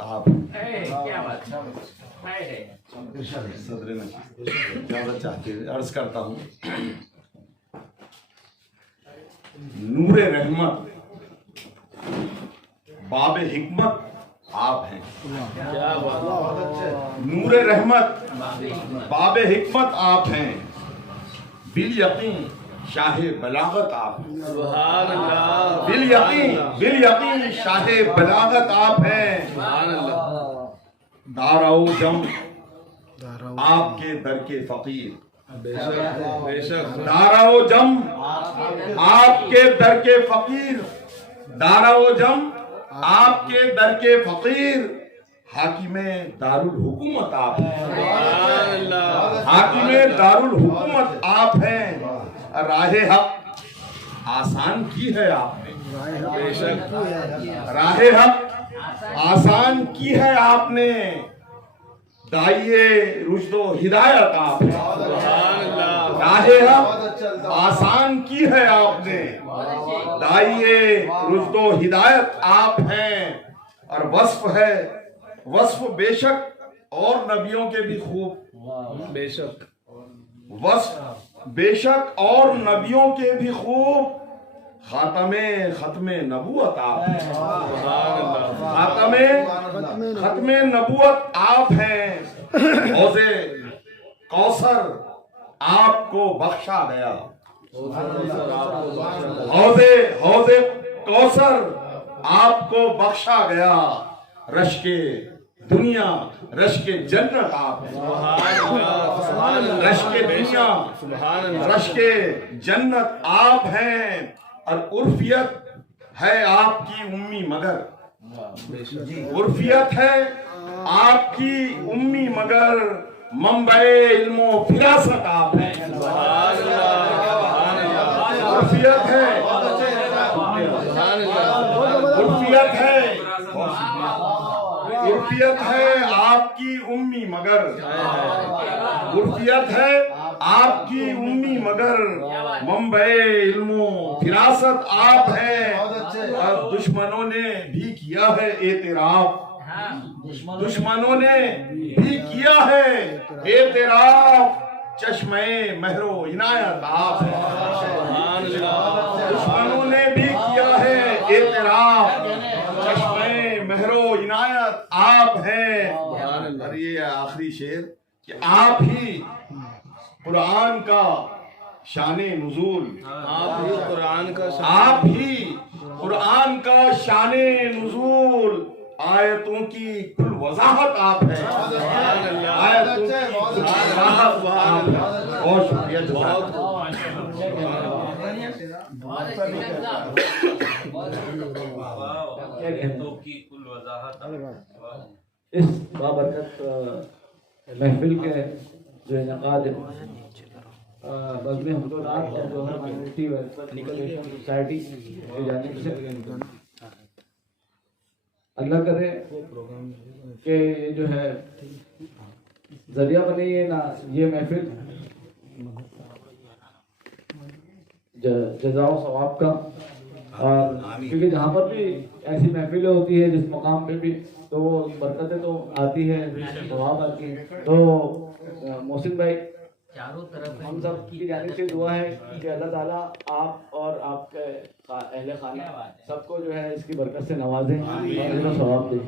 آپ صدر اجازت چاہتے ہیں عرض کرتا ہوں نور رحمت باب حکمت آپ ہیں. نور رحمت باب حکمت آپ ہیں. بالیقین شاہ بلاغت آپ ہیں. سبحان اللہ. بالیقین شاہ بلاغت آپ ہیں. سبحان اللہ. دارو جم آپ کے در کے فقیر. بے شک بے شک. دارو جم آپ کے در کے فقیر. دارو جم آپ کے در کے فقیر. حاکم دارالحکومت آپ ہیں. سبحان اللہ. حاکم دارالحکومت آپ ہیں. راہ حق آسان کی ہے آپ نے. بے شک. راہ حق آسان کی ہے آپ نے. دائیے رشد و ہدایت آپ ہیں. سبحان اللہ. راہ حق آسان کی ہے آپ نے. دائیے رشد و ہدایت آپ ہیں. اور وصف ہے وصف بے شک اور نبیوں کے بھی خوب. بے شک. وصف بے شک اور نبیوں کے بھی خوب. ختم نبوت آپ ہیں. سبحان اللہ. ختم نبوت آپ ہیں. حوض کوثر آپ کو بخشا گیا. حوض کوثر آپ کو بخشا گیا. رشک دنیا رشک جنت آپ ہیں. سبحان اللہ. رشک دنیا سبحان اللہ. رشک جنت آپ ہیں. اور عرفیت ہے آپ کی امی مگر. عرفیت ہے آپ کی امی مگر. منبع علم و فراست آپ ہیں. سبحان اللہ. سبحان اللہ. عرفیت ہے سبحان اللہ. عرفیت ہے عرفیت ہے آپ کی امی مگر. عرفیت ہے آپ کی امی مگر. منبع علم و فراست آپ ہیں. اور دشمنوں نے بھی کیا ہے اعتراف. دشمنوں نے بھی کیا ہے اعتراف. چشمہ مہر و عنایت آپ ہیں. سبحان اللہ. دشمنوں نے بھی کیا ہے اعتراف. چشمہ مہر و عنایت آپ ہیں. اور یہ آخری شعر کہ آپ ہی قرآن کا شان نزول. آپ ہی قرآن کا آپ ہی قرآن کا شان نزول. آیتوں کی کل وضاحت آپ ہیں. آیتوں کی کل وضاحت آپ ہیں. بہت شکریہ. اس بابرکت محفل کے جو انعقاد بزم حضورات اور جوہر مائنورٹی ویلفیئر سوسائٹی کی جانب سے اللہ کرے کہ یہ جو ہے ذریعہ بنے یہ محفل جزا و ثواب کا. اور کیونکہ جہاں پر بھی ایسی محفلیں ہوتی ہے جس مقام پہ بھی تو وہ برکتیں تو آتی ہے ثواب آتی ہے. تو محسن بھائی ہم سب کی جانب سے دعا ہے کہ اللہ تعالیٰ آپ اور آپ کے اہل خانہ سب کو جو ہے اس کی برکت سے نوازیں اور ثواب دیں.